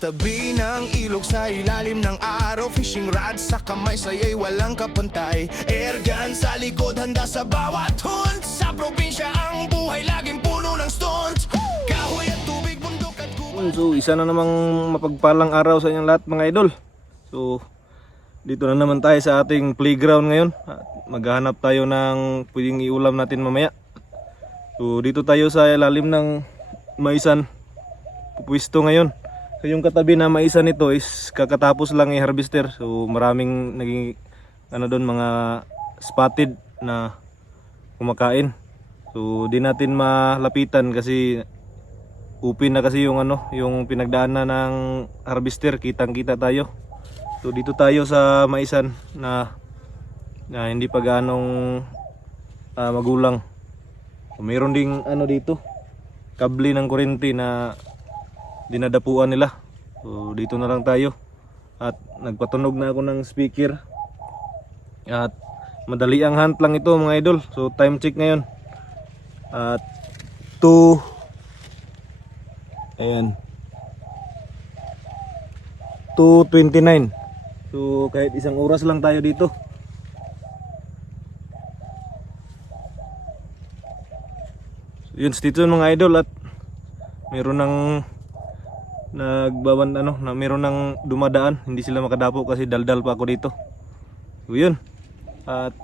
tabi ng ilog sa ilalim ng araw. Fishing rod sa kamay, saya'y walang kapantay. Airgun sa likod, handa sa bawat hunt. Sa probinsya ang buhay laging puno ng stunt. Kahoy at tubig, bundok at gubat. So isa na namang mapagpalang araw sa inyong lahat mga idol. So dito na naman tayo sa ating playground ngayon. Maghahanap tayo ng pwedeng iulam natin mamaya. So dito tayo sa ilalim ng maisan. Pupwisto ngayon. So yung katabi na maisan nito is kakatapos lang i-harvester. So maraming naging doon mga spotted na kumakain. So di natin malapitan kasi upin na kasi yung yung pinagdaanan ng harvester, kitang-kita tayo. So dito tayo sa maisan na hindi pa ganong magulang. So, mayroon ding dito, kable ng kuryente na dinadapuan nila. So dito na lang tayo. At nagpatunog na ako ng speaker. At madali ang hunt lang ito mga idol. So time check ngayon. At 2:29. So kahit isang oras lang tayo dito. So, yun dito mga idol, at meron ng meron ng dumadaan, hindi sila makadapo kasi daldal pa ako dito. So yun. At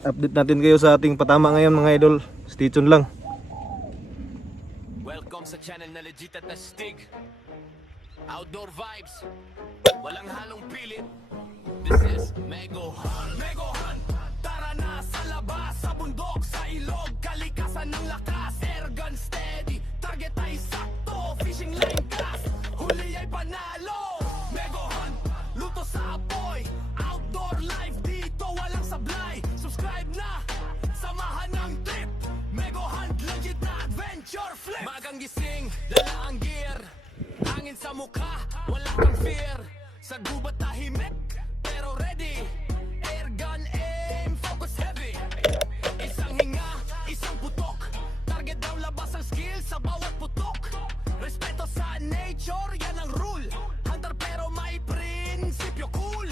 update natin kayo sa ating patama ngayon mga idol. Stay tuned lang. Welcome sa channel na legit at astig. Outdoor vibes, walang halong pilit. This is Mego Hunt. Mego Hunt, tara na sa labas, sa bundok, sa ilog, kalikasan ng lakas. Airgun steady, target ay sakto, fishing line cast, huli ay panalo. Mego Hunt, luto sa apoy, outdoor life dito walang sablay. Subscribe na, samahan ng trip. Mego Hunt, legit na adventure flip. Magang gising, dala ang gear, hangin sa mukha, wala kang fear. Sa gubat tahimik, pero ready. Airgun aim, focus heavy. Isang hinga, isang putok. Target daw labas ang skill sa bawat putok. Respeto sa nature, yan ang rule. Hunter pero may prinsipyo cool.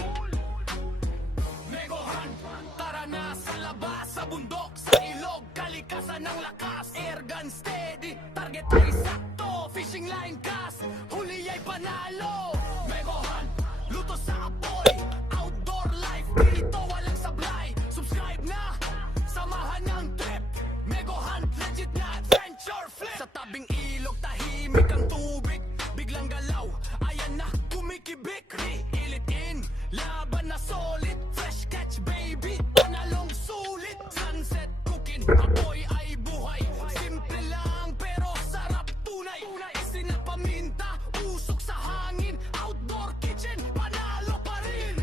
Mego Hunt, tara na sa labas, sa bundok, sa ilog, kalikasan ng lakas. Airgun steady, target ay sakto, fishing line cast, huli ay panalo. Mego Hunt, luto sa apoy, outdoor life dito walang sablay. Subscribe na, samahan ng trip. Mego Hunt, legit na adventure flip. Sa tabing ilog, tahimik ang tubig, biglang galaw, ayan na kumikibik. Ilitin, laban na solid, fresh catch baby, panalong sulit. Sunset cooking, apoy ay buhay, simple lang pero sarap tunay. Isin at paminta, usok sa hangin, outdoor kitchen, panalo pa rin.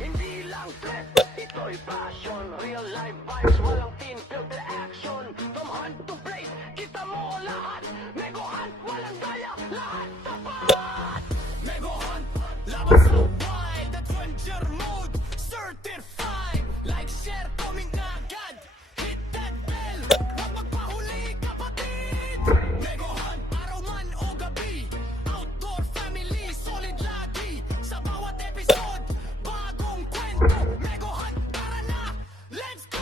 Hindi lang threat, ito'y passion, real life vibes, walang tin filter action. From hunt to plate, kita mo lahat. Mego Hunt, walang daya, lahat tapat. Mego Hunt, laban sa wild, adventure mode, certified. Like, share, comment na agad, hit that bell, huwag magpahuli kapatid. Mego Hunt, araw man o gabi, outdoor family, solid lagi. Sa bawat episode, bagong kwento. Mego Hunt, tara na, let's go!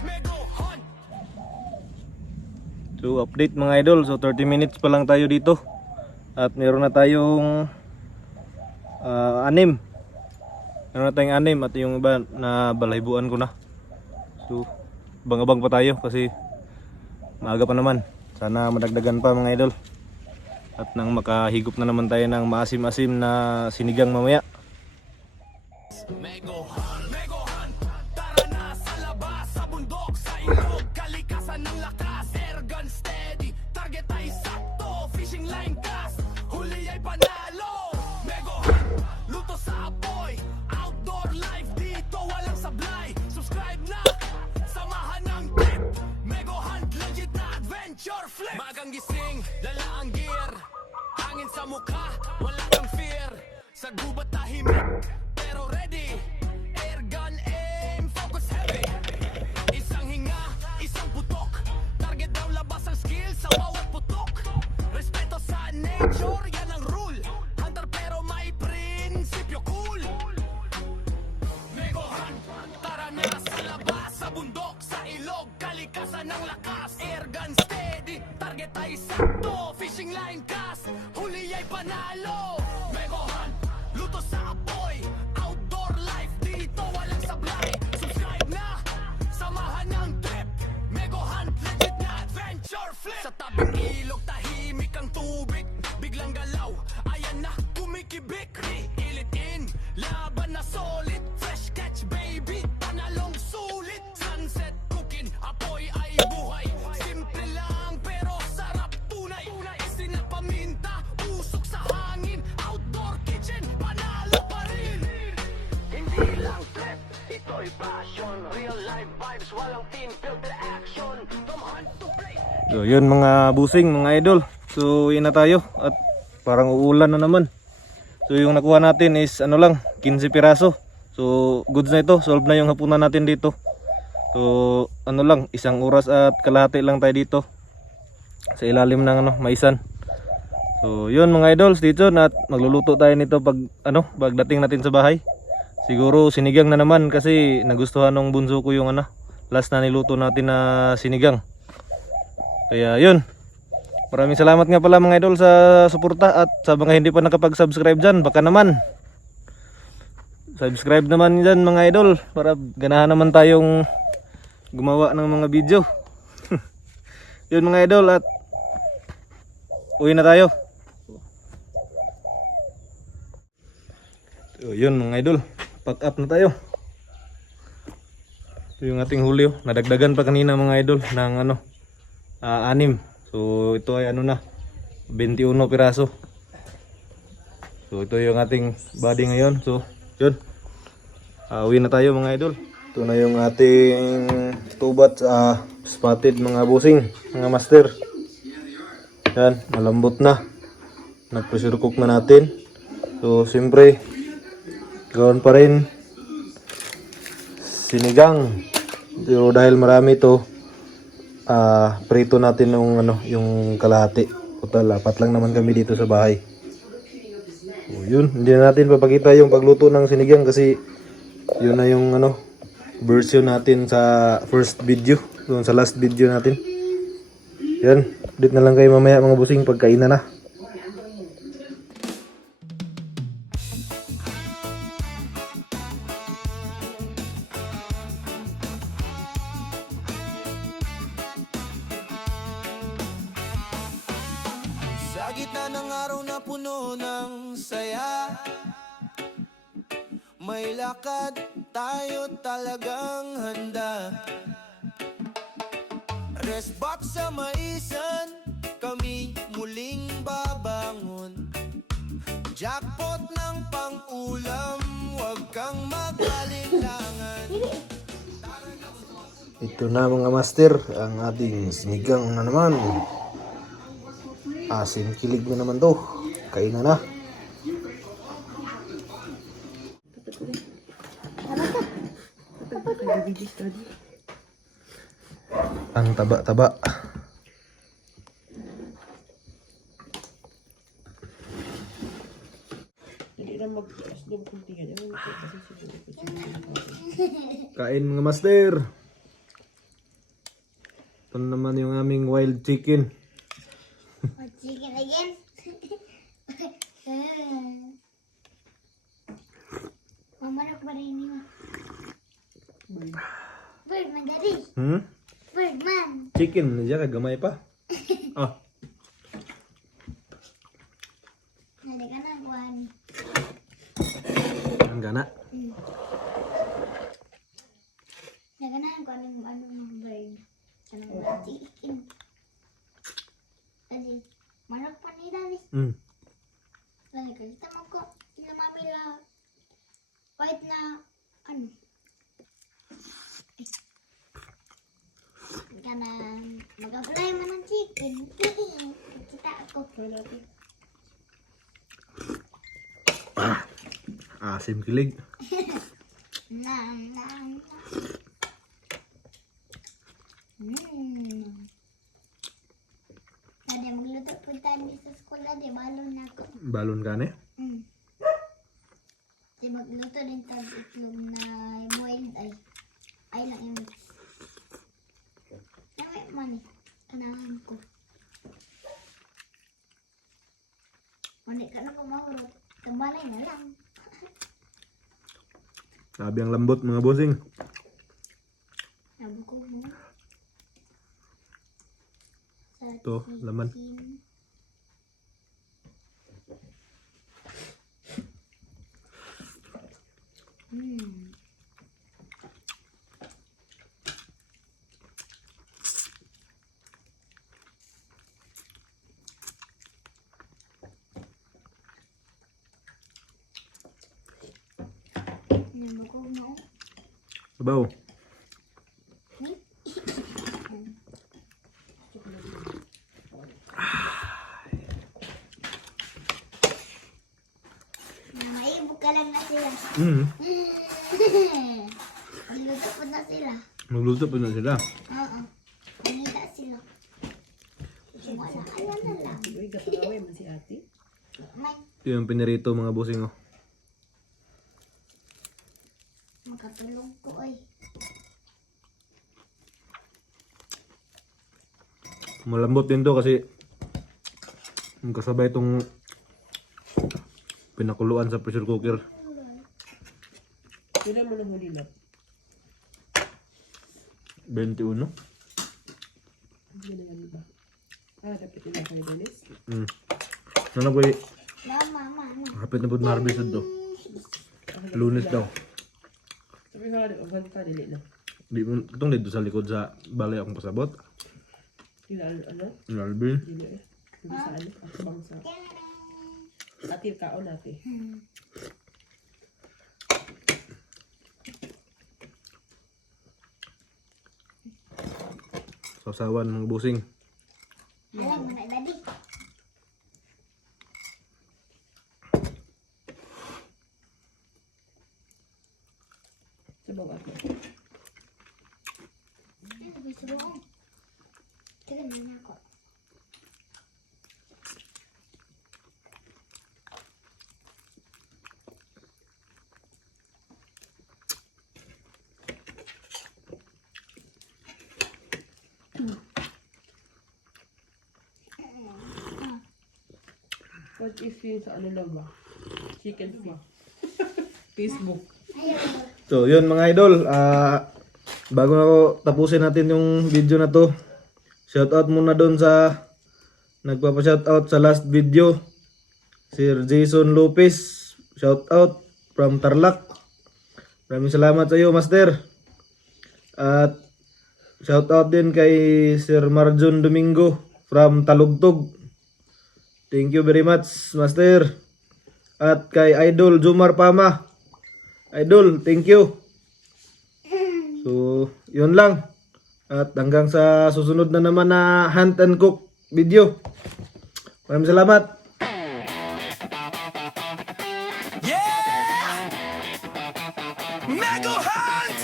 Mego Hunt. So update mga idol, so 30 minutes pa lang tayo dito. At meron na tayong 6. Meron na tayong 6 at yung iba na balaybuan ko na. So abang-abang pa tayo kasi maaga pa naman. Sana madagdagan pa mga idol. At nang makahigop na naman tayo ng maasim-asim na sinigang mamaya. Mego Hunt, Mego Hunt, tara na sa labas, sa bundok, sa ilog, kalikasan ng lakas. Airgun steady, target ay sakto, fishing line cast, huli ay panalo. Mego Hunt, luto sa apoy, outdoor life dito walang sablay. Subscribe na, samahan ng trip. Mego Hunt, legit na adventure flip. Magang gising, dala ang gear, hangin sa mukha, wala kang fear. Sa gubat tahimik, pero ready. Airgun target ay sakto. Fishing line cast, huli ay panalo. Mego Hunt, luto sa apoy. Outdoor life, dito walang sablay. Subscribe na, samahan ng trip. Mego Hunt, legit na adventure flip. Sa tabing ilog, tahimik ang tubig. Biglang galaw, ayan na, kumikibik. Ilitin, laban na solid. Fresh catch baby, panalong sulit. Sunset cooking, apoy ay buhay. Simple lang pero sarap tunay. Isin na paminta, usok sa hangin. Outdoor kitchen, panalo pa rin. Hindi lang flip, ito'y passion. Real life vibes, walang team filter action. From hunt to play. So yun mga busing, mga idol. So uwi na tayo at parang uulan na naman. So yung nakuha natin is ano lang, 15 piraso. So goods na ito, solve na yung hapunan natin dito. So ano lang, 1 oras at kalahati lang tayo dito sa ilalim ng maisan. So yun mga idols, dito at magluluto tayo nito pag pagdating natin sa bahay. Siguro sinigang na naman kasi nagustuhan ng bunso ko yung last na niluto natin na sinigang. Kaya yun. Maraming salamat nga pala mga idol sa suporta at sa mga hindi pa nakapag-subscribe dyan, baka naman subscribe naman dyan mga idol para ganahan naman tayong gumawa ng mga video. Yun mga idol at uwi na tayo. So, yun mga idol, pack up na tayo. Ito yung ating huli, nadagdagan pa kanina mga idol ng 6. So ito ay 21 piraso. So ito yung ating body ngayon. So yun, uwi na tayo mga idol. Ito na yung ating tubat spotted mga busing, mga master. Yan, malambot na. Nag-pressure cook na natin. So siyempre gawin pa rin sinigang. Pero dahil marami to, prito natin yung kalahati. Total, 4 lang naman kami dito sa bahay. So, yun, hindi na natin papakita yung pagluto ng sinigang kasi yun na yung version natin sa first video, doon sa last video natin. Yan, update na lang kayo mamaya mga busing pagkainan na. Sa gitna ng araw na puno ng saya, may lakad tayo talagang handa. Rest box sa maisan, kami muling babangon. Jackpot ng pang-ulam, huwag kang mag-alinlangan. Ito na mga master, ang ating sinigang na naman. Asim kilig na naman to. Kainan na. Ang taba-taba. Kain mga master. Ito naman yung aming wild chicken. Chicken again? Mamanok ba rin yun? Bird man, daddy. Bird man. Chicken, nandiyan ka, gamay pa. Nada ka na, buwan. Ang gana. Nada ka na, kung anong bird. Anong mga chicken. Daddy, manok pa ni daddy. Daddy, kalita mo ko. Namamila. White na, ka na mag-apply mo ng chicken. Kita ako. Asim kilig. Nam. Dadi, magluto po tayo sa school, dadi. Balon na ako. Balon ka ne? Di magluto din tayo sa itlog na boiled ay lang yung mix. Dami man eh. Kanahan ko. Mani ka na kumahurot. Tambalay na lang. Sabi ang lambot mga bossing. Nabukog mo. Sa Ito, laman. chicken. Nabukog mo. Sabaw. Maibog ka lang na sila. Magluto po na sila. Magluto pa na sila. Oo. Manita sila. Wala, ayan na lang. Uy, kapag man si ate. May Ito yung pinirito mga bossing oh. makatulog ko ay. Malambot din to kasi kasabay itong pinakuluan sa pressure cooker. Kailan mo na huli na? 21. Hindi na ano ba? Dapat yun kayo, Dennis. Ano po eh, Mama. hapit na po na harvest to. Lunes daw. Sabi ko nga, ugan pa, dili na. Di mo, itong dito sa likod sa balay akong pasabot. Kila ano? Alvin. Dili eh. Hindi sa ano? At bangsa. Ate, kaon ate. Sausawan mga bossing. Alam mo na, daddy. Sabaw ako. Ano ba sa buong? Kailan na ako? What if yun sa ano na ba? Chicken feet. Facebook. So yun mga idol, bago na ako tapusin natin yung video na to, shoutout muna doon sa nagpapa-shoutout sa last video, Sir Jason Lopez, shoutout from Tarlac. Maraming salamat sa iyo, Master. At shoutout din kay Sir Marjon Domingo from Talugtog. Thank you very much, Master. At kay Idol Jumar Pama. Idol, thank you. So, yun lang. At hanggang sa susunod na naman na hunt and cook video. Maraming salamat. Yeah! Mega Hunt!